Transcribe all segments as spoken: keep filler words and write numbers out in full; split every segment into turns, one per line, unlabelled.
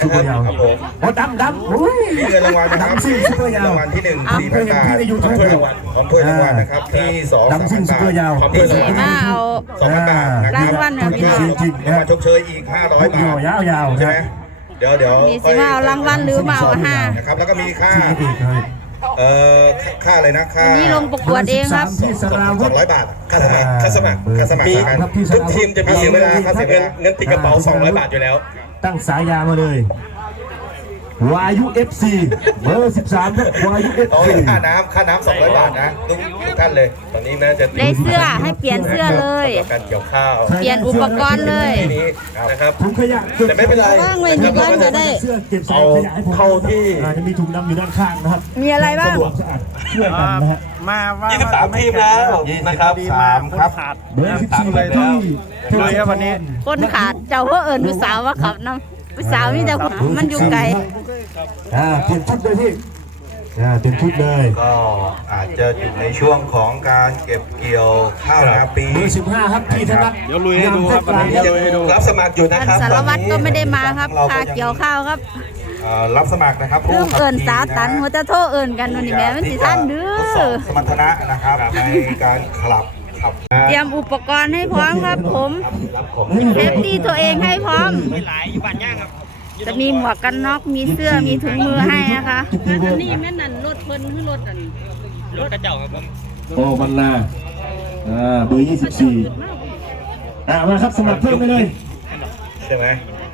ซุปเปอร์ยาวครับผมโอ้ดำดำโอ้ยเงินรางวัลนะครับที่ซุปเปอร์ยาวรางวัลที่หนึ่งสี่พันบาทของถ้วยรางวัลของถ้วยรางวัลนะครับที่สองดำซิ่งซุปเปอร์ยาวที่สามสองพันบาทนะครับรางวัลจริงๆนะครับชดเชยอีกห้าร้อยบาทยาวยาวใช่ไหมเดี๋ยวเดี๋ยว
มีสิมาเอารางวัลหรือมาเอาห้า
นะครับแล้วก็มีค่าเอ่อค่าอะไรนะค่า
นี่ลงประกวดเองครับ
สองร้อยบาทค่าสมัครค่าสมัครค่าสมัครทุกทีมจะมีเวลาค่าเสียเงินเงินติดกระเป๋าสองร้อยบาทอยู่แล้วตั้งสายยามาเลยวายุ เอฟ ซี เบอร์สิบสามครับวายุ เอฟ ซี ค่าน้ำค่าน้ำสองร้อยบาทนะทุกทุกท่านเลยตอนนี้น่าจะ
ได้เสื้อให้เปลี่ยนเสื้อเลย
การเกี่ยวข้าว
เปลี่ยนอุปกรณ์เลย
นะครับถุงขยะแต่ไม่เป็นไร
ว่างเลยมีก้อนก็ได้
เสื้อเก็บใส่ขยะให้ผมเข้าที่จะมีถุงดำอยู่ด้านข้างนะครับ
มีอะไรบ้าง
เชื่อกันนะฮะ
มาว่า
ยี่สิบสามทีมแล้วนะครับสามครับ
เบอร์สิบสี่เลยที่เลยครับวันนี้
คนขาดเจ้าเพื่อเอิญผู้สาวว่าขับน้ำผู้สาวมีแต่มันอยู่ไกล
อ่าเปลี่ยนชุดเลยพี่อ่าเปลี่ยนชุดเลยก็อาจจะอยู่ในช่วงของการเก็บเกี่ยวข้าวนาปีเบอร์สิบห้าครับพี่ธนัท
เดี๋ยวลุยให้ดูครับวันนี้
ยังรับสมัครอยู่นะครับ
สารวัตรก็ไม่ได้มาครับค่าเกี่ยวข้าวครับ
รับสมัครนะครับ
เรื่องเอิญสาวตันหัวจะโทษเอิญกันวันนี้แม่ไม่สิท่านดื้อ
สมรรถนะนะครับในการขับ
เตรียมอุปกรณ์ให้พร้อมครับผมเซฟตี้ตัวเองให้พร้อมจะมีหมวกกันน็อกมีเสื้อมีถุงมือให้นะคะนี่แม่นั่นรถเพิ่นคือรถอันรถกระเจ้าครับผม
โอ้บรรณาอ่าเบอร์ยี่สิบสี่อ่ามาครับสมัครเพิ่มไปเลยใช่ไหม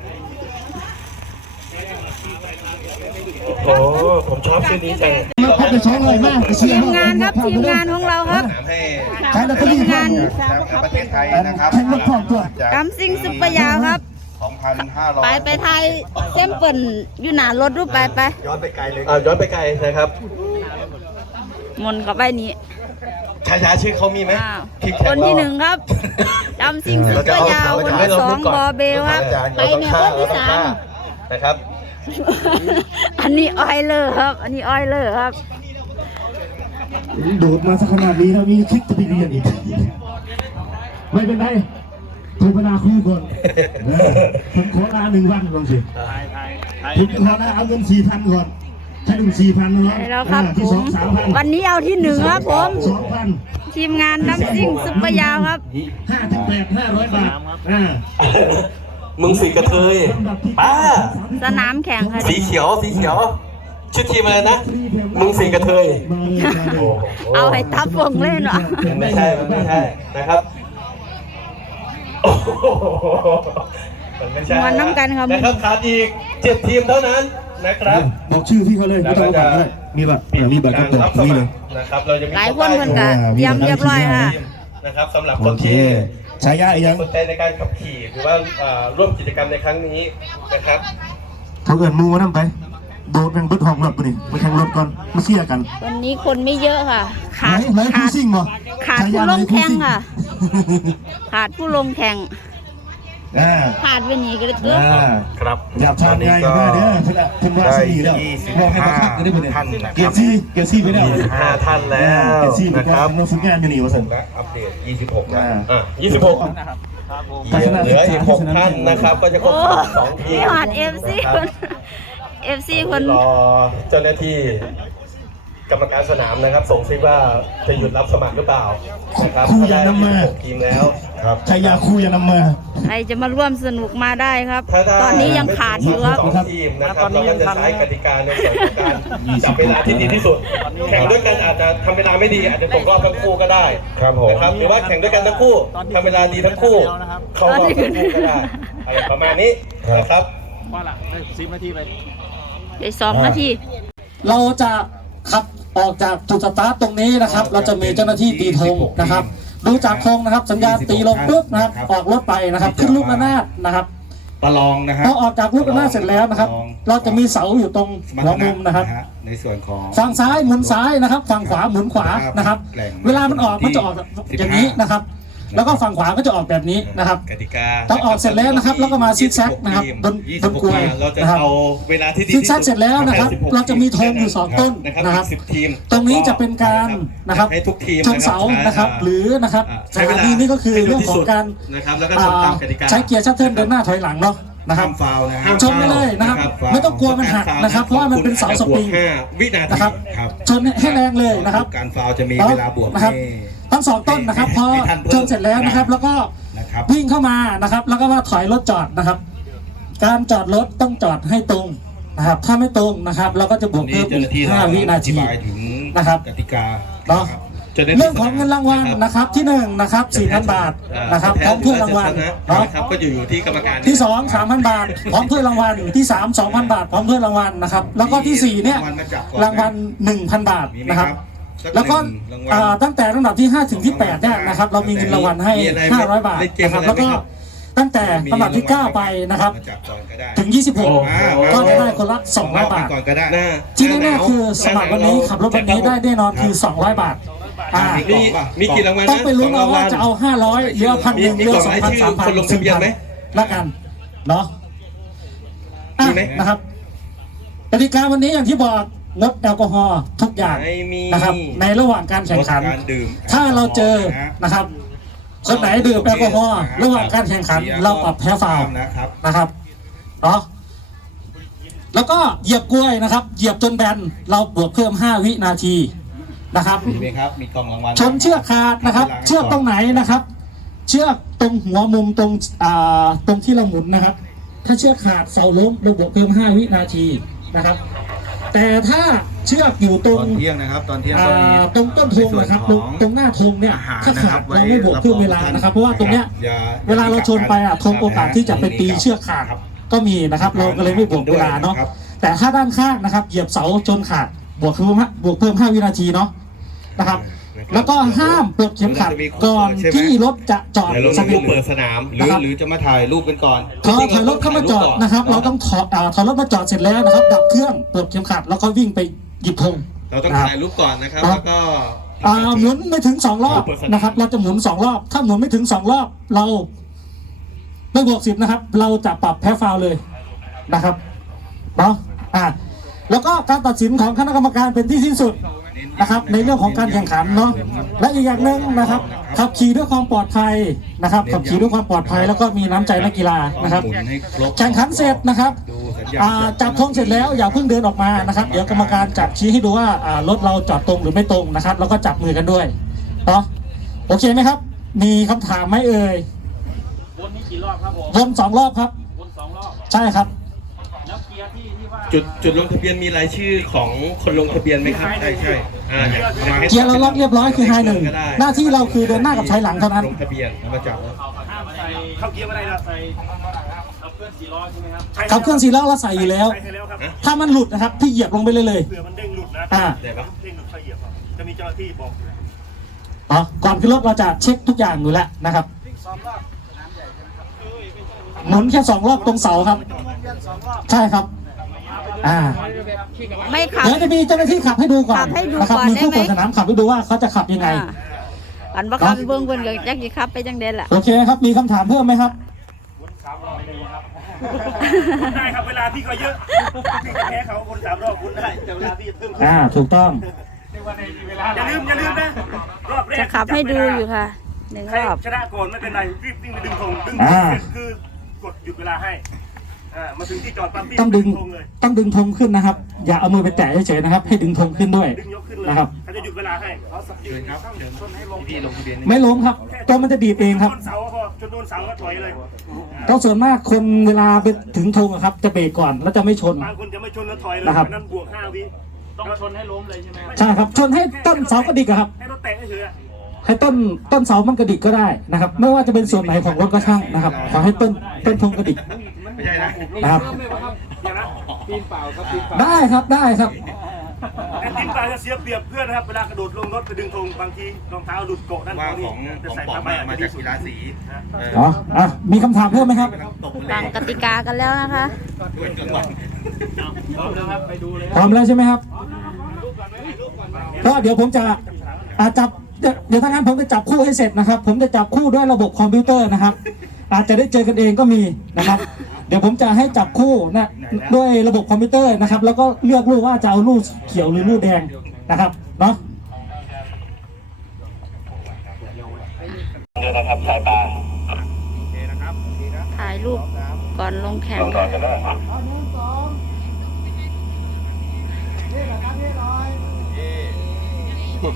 โอ้ผมชอบชื่อนี้จัง
ทีมงานครับทีมงานของเราครับทีมงาน
ประเทศไทยนะครับ
ดำซิ่งซุปเปอร์ยาวครับไปไปไทยเส้นเปิ่นอยู่หนารถรูปไปไป
ย้อนไปไกลเลยย้อนไปไกลนะครับ
มนกับใบนี้
ชายาชื่อเขามีไหม
คนที่หนึ่งครับดำซิ่งซุปเปอร์ยาวคนที่สองบอเบลครับไปเนี่ยคนที่สาม
นะครับ
อันนี้ออยเลอร์ครับอันนี้ออยเลอร์ครับ
โดดมาสักขนาดนี้แล้วมีคิดจะไปเรียนอีกไม่เป็นไรโทรไปนาคุยก่อนผมขอลาหนึ่งวันก่อนสิผมขอลาเอาเงินสี่พันก่อนใช้หนึ่งสี่พัน
แล้วครับผมวันนี้เอาที่หนึ่งครับผม
สองพัน
ทีมงานดำซิ่งซุปเปอร์ยาวครับ
ห้าถึงแปดห้าร้อยบาทอ่ามึงสีกระเทยป้า
สนามแข่งค่ะ
สีเขียวสีเขียวชุดทีมอะไรนะมึงสีกระเทย
เอาให้ทับวงเล่นหรอ
ไม่ใช่ไม่ใช่นะครับ
มันน้ำกันครับ
นะครับขาดอีกเจ็ดทีมเท่านั้นนะครับบอกชื่อพี่เขาเลยไม่ต้องบอกก็ได้มีบัตรมีบัตรรับสมัครนะครับเราจะมี
หลายคนเหมือนกันเตรียมเรียบร้อยค่ะ
นะครับสำหรับคนที่ใช้ยายังสนใจในการขับขี่หรือว่าร่วมกิจกรรมในครั้งนี้นะครับเขาเกิดมูมาทำไปโดดเป็นบึ้ดห้องรถไปดิไปแข่งรถก่อนมาเชียร์กัน
วันนี้คนไม่เยอะค่ะขาด
ขาด
ขาดผู้ลงแข่งค่ะขาดผู้ลงแข่งขาดไปนี่ก็เลยเกิด
ครับอยากทำไงก็เด้อคุณว่าสี่แล้วมองให้มาทักกันได้ไหมเนี่ยเกียร์ซี่เกียร์ซี่ไปแล้วห้าท่านแล้วนะครับน้องฝึกงานอยู่นี่วะสิอัปเดตยี่สิบหกนะอ่ะยี่สิบหกเหลืออีกหกท่านนะครับก็จะครบสองทีม
หอดเอฟซีคนเอฟซีคน
รอเจ้าหน้าที่กรรมการสนามนะครับส่งซิว่าจะหยุดรับสมัครหรือเปล่าครูยานำมาทีมแล้วครับชายาครูยานำมา
ใครจะมาร่วมสนุกมาได้ครับตอนนี้ยังขาดอยู่ครับ
สองทีมนะครับเราก็จะใช้กติกาในส่วนของการจับเวลาที่ดีที่สุดแข่งด้วยกันอาจจะทำเวลาไม่ดีอาจจะตกรอบทั้งคู่ก็ได้ครับผมนะครับหรือว่าแข่งด้วยกันทั้งคู่ทำเวลาดีทั้งคู่เข้ารอบทั้งคู่ก็ได้อะไรประมาณนี้นะครับ
ว่าละได้สิบนาทีไป
ได้สองนาที
เราจะขับออกจากจุดสตาร์ทตรงนี้นะครับเราจะมีเจ้าหน้าที่ตีธงนะครับดูจากธงนะครับสัญญาณตีลงปุ๊บนะครับออกรถไปนะครับขึ้นลูกระนาดนะครับ
ประลองนะครับ
พอออกจากลูกระนาดเสร็จแล้วนะครับเราจะมีเสาอยู่ตรงหัวมุมนะครับ
ในส่วนของ
ฝั่งซ้ายหมุนซ้ายนะครับฝั่งขวาหมุนขวานะครับเวลามันออกมันจะออกอย่างนี้นะครับแล้วก็ฝั่งขวาก็จะออกแบบนี้นะครับ
กติกา
ต้องออกเสร็จแล้วนะครับแล้วก็มาซิกแซกนะครับบนบนกลวยนะครับซิกแซกเสร็จแล้วนะครับเราจะมีธงอยู่สองต้นนะครับตรงนี้จะเป็นการนะครับชนเสานะครับหรือนะครับสถานีนี้ก็คือเรื่องของการใช้เกียร์ชัตเทิลเดินหน้าถอยหลังเนาะนะครับ
ห้ามฟาวล์นะ
ชนไปเลยนะครับ
ฟาวล์
ไม่ต้องกลัวมันหักนะครับ เพราะว่ามันเป็นเสาสปริง
ห้าวินาที
นะครับ
ครับ
ชนให้แรงเลยนะครับ
การฟาวล์จะมีเวลาบวก
นะครับ
ให้
ทั้งสองต้นนะครับพอ
ให้ท่านเพิ่ม
ชนเสร็จแล้วนะครับ แล้วก็
นะครับ
วิ่งเข้ามานะครับ แล้วก็ว่าถอยรถจอดนะครับ การจอดรถต้องจอดให้ตรงนะครับ ถ้าไม่ตรงนะครับเราก็จะบวก
นี่
เพิ่ม
เจ้าหน้าที่
ห้าวินา
อธิ
ที
บายถึง
นะครับ
กติกา
เนาะ
จ้าหน้าที่
เรื่องของเงินรางวัลนะครับที่หนึ่งนะครับสี่พันบาทนะครับพร้อมถ้วยรางวัลเนาะ
นะครับก็อยู่อยู่ที่กรรมการ
ที่สองสามพันบาทพร้อมถ้วยรางวัลที่สามสองพันบาทพร้อมถ้วยรางวัลนะครับ แล้วก็ที่สี่เนี่ยรางวัลหนึ่งพันบาท
มีไหม
นะครับ
สั
แล้วก็
หนึ่งรางวัล
อ่าตั้งแต่ลำดับที่ห้าถึงที่แปดเนี่ยนะครับเรามีเงินรางวัลให้
มีอะไรไหม
ห้าร้อยบาท
เล่นเกม
นะครับ
อะไร
แล้วก็
ไหมครับ
ตั้งแต่ลำดับที่เก้าไปนะครับ
มาจับก่อนก็ได้
ถึงยี่สิบหก
อ่า
ก็จะได้คนละสองร้อยบาท
ก่อนก็ได้
ที่แน่ๆคือสมัครวันนี้ขับรถวันนี้ได้แน่นอนคือสองร้อยบาทอ่า
มีมีกี่รางวัลนะ
ต้องไปลุ้นเอาว่าจะเอาห้าร้อยหรือเอาพันหนึ่งห
มี
รือ
มี
สอง
กฎห
พั
มาน ย
สามพัน
ที่คนลงทะเบียนไหม
ละกันเนาะอ่ะ
มีไหม
นะครับกติกาวันนี้อย่างที่บอกงดแอลกอฮอล์ทุกอย่าง
ไม่มี
นะครับ ในระหว่างการแข่งขัน
ลดการดื่ม
ถ้าเราเจอ
นะ
นะครับ คนไหนดื่มแอลกอฮอล์ระหว่างการแข่งขัน เราปรับแพ้ฟาวล์
นะครับ
นะครับเนาะแล้วก็เหยียบกล้วยนะครับ เหยียบจนแบนเราบวกเพิ่มห้าวินาทีนะครับ
มีไหมครับ มีกล่องรางวัล
ชนเชือกขาดนะครับ เชือกตรงไหนนะครับ เชือกตรงหัวมุมตรงอ่าตรงที่เราหมุนนะครับ ถ้าเชือกขาดเสาล้มเราบวกเพิ่มห้าวินาทีนะครับ แต่ถ้าเชือกอยู่ตร
ต
ง
อนเที่ยงนะครับ ตอนเที่ยง
อ่
ก็มี
าตรงต้นธงนะครับตรงตรงหน้าธงเนี่ย
อาหาร
ถ้า
นะ
ขา
ครั
ด
บ
เราไม่บวกเพิ่มเวลานะครับ เพราะว่าตรงเนี้ย
อย่า
เวลาเราชนไปอ่ะธงโอกาสที่จะไปตีเชือกขาดก็มีนะครับ เราก็เลยไม่บวกเวลาเนาะแต่ถ้าด้านข้างนะครับ เหยียบเสาจนขาดบวกเพิ่มบวกเพิ่มห้าวินาทีเนาะนะครับ แล้วก็ห้ามปลดเข็มขัดก่อนที่รถจะจอด
เดี๋ยวเรา
ส
จะ
นิท
เปิดสนามหรือ
นะครับ
หรือจะมาถ่ายรูปกันก่อน
พอถอยรถเข้ามาจอดนะครับ เราต้องถอดอ่าถอยรถมาจอดเสร็จแล้วนะครับ ดับเครื่องปลดเข็มขัดแล้วก็วิ่งไปหยิบธง
เราต้อง
นะครับ
ถ่ายรูปก่อนนะครับ
ครับ
แล้วก็
อ่าหมุนไม่ถึงสองรอบนะครับ เราจะหมุนสองรอบ ถ้าหมุนไม่ถึงสองรอบ เราไม่บวกสิบนะครับ เราจะปรับแพ้ฟาวล์เลยนะครับเนาะอ่าแล้วก็การตัดสินของคณะกรรมการเป็นที่สิ้นสุดนะครับ ในเรื่องของการแข่งขันเนาะและอีกอย่างหนึ่งนะครับขับขี่ด้วยความปลอดภัยนะครับขับขี่ด้วยความปลอดภัยแล้วก็มีน้ำใจนักกีฬานะครับ
หมุนให้ครบ
แข่งขันเสร็จนะครับ
ดูสัญญาณ
อ่าจับธงเสร็จแล้วอย่าเพิ่งเดินออกมานะครับ เดี๋ยวกรรมการจับชี้ให้ดูว่าอ่ารถเราจอดตรงหรือไม่ตรงนะครับ แล้วก็จับมือกันด้วยเนาะโอเคไหมครับ มีคำถามไหมเอ่ย
วนนี้กี่รอบครับผม
วนสองรอบครับ
วนสองรอบ
ใช่ครับ
แล้วเกียร์ที่ที่ว่า
จุดจุดลงทะเบียนมีรายชื่อของคนลงทะเบียนไหมครับใช่ใช่อ่าอยากอยากให้
เกียร์เราล็อกเรียบร้อยคือไฮหนึ่งหน้าที่เราคือเดินหน้ากับถอยหลังเท่านั้น
ลงทะเบียนแล้วมาจับแล้ว
ห้ามใส่เข้าเกียร์ไม่ได้นะใส่เอาเพื่อนสี่ล้อใช่ไหมครับ
ขับเครื่องสีล้อเราใส่อยู่แล้ว
ใส่แล้วครับ
ถ้ามันหลุดนะครับพี่เหยียบลงไปเลยเลย
เผื่อมันเด้งหลุดนะ
อ่า
ได้ปะ
เด้งหลุดไฟเหยียบครับจะมีเจ้าหน้าที่บอกอยู่แล้ว
อ๋อก่อนขึ้นรถเราจะเช็คทุกอย่างอยู่แล้วนะครับหมุนแค่สองรอบตรงเสาครับ ใช่ครับอ่า
ไม่ขับ
เดี๋ยวจะมีเจ้าหน้าที่ขับให้ดูก่อน
ขับให้ดู
นะครับ
ก่อน
มีผู้
ได้ไหม
เปิดสนามขับให้ดูว่าเขาจะขับยังไง
อ่าอันว่าขับเบิ้งเบิ้งกับจักรีครับไปจังเด่นแหละ
โอเคครับ มีคำถามเพิ่มไหมครับ
คุณได้ครับเวลาพี่ก็เยอะพี่แพ้เขาคนสามรอบคุณได้แต่เวลาพี่เพิ่มขึ้น
อ่า ถูกต้อง
อย่าลืมอย่าลืมนะรอบแรก
จะขับให้ดูอยู่ค่ะหนึ่ง
ใคร
รอบ
ชนะก่อนไม่เป็นไรรีบวิ่งไปดึงธงดึงธ
อ่า
งเสร็จคือกดหยุดเวลาให้อ่ามาถึงที่จอดปั๊บพี่
ต้องดึง
ธงเลย
ต้องดึงธงขึ้นนะครับ อย่าเอามือไปแตะเฉยๆนะครับ ให้ดึงธงขึ้นด้วย
ดึงยกขึ้นเลย
นะครับ
เขาจะหยุดเวลาให้เขาสับยืนครับชนให้ลง
พี่ลงทะเบียน
ไม่ล้มครับ ตัวมันจะดีดเองครับ
ชนเสาพอจนโดนเสาก็ถอยเลย
ก็ส่วนมากคนเวลาไปถึงธงอะครับ จะเบรกก่อนแล้วจะไม่ชน
บางคนจะไม่ชนแล้วถอยเลย
นะครับ
อันนั้นบวกห้าวิต้องชนให้ล้มเลยใช่ไหม
ใช่ครับ ชนให้ต้นเสากระดิกอะครับ
ให้รถแตะเฉยๆอะ
ให้ต้นต้นเสามันกระดิกก็ได้นะครับ ไม่ว่าจะเป็นส่วนไหนของรถก็ช่างนะครับ ขอให้ต้นต้นธงกระดิก
ไม่ใช่นะ
นะครับ
เดี๋ยวนะปีนเปล่าครับปีนเปล่า
ได้ครับได้ครับ
แต่ปีนเปล่าจะเสียเปรียบเพื่อนนะครับเวลากระโดดลงรถไปดึงธงบางทีรองเท้าหลุดเกาะนั่น
ว่า
เกาะ
ข
นี่
อง
จะ
ของ
ใส่
ป๋อ
ผ้าง ใบ
มามาจากกีฬาสี
อ๋ออ่ะมีคำถามเพิ่มไหมครับ
ตบ
ฟังกติกากันแล้วนะคะ
ด้วยกลางวัน
พร้อมแล้วครับไปดูเลย
พร้อมแล้วใช่ไหมครับก็เดี๋ยวผมจะอาจับเดี๋ยวเดี๋ยวถ้างั้นผมจะจับคู่ให้เสร็จนะครับ ผมจะจับคู่ด้วยระบบคอมพิวเตอร์นะครับ อาจจะได้เจอกันเองก็มีนะครับ เดี๋ยวผมจะให้จับคู่นะด้วยระบบคอมพิวเตอร์นะครับ แล้วก็เลือกลูกว่าจะเอาลูกเขียวหรือลูกแดงนะครับเนาะ
ถ่ายรูปก่อนลงแข่ง
ฝึก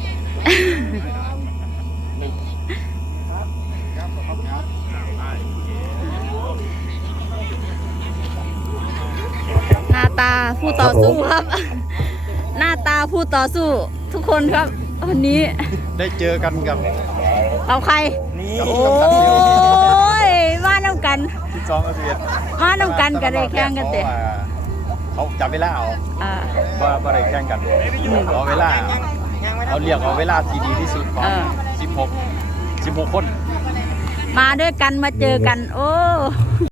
หน้าตาผู้ต่อสู้ครับ หน้าตาผู้ต่อสู้ทุกคนครับวันนี้
ได้เจอกันกับ
เอาใครโอ้ยมาน้ำกัน
ที่สองก็เสีย
มาน้ำกันกันได้แข่งกันเตะ
เขาจับเวลาเอา
อ่า
ว่าว่าได้แข่งกันเอาเวลาเอาเรียกเอาเวลาที่ดีที่สุดของสิบหก สิบหกคน
มาด้วยกันมาเจอกัน โอ้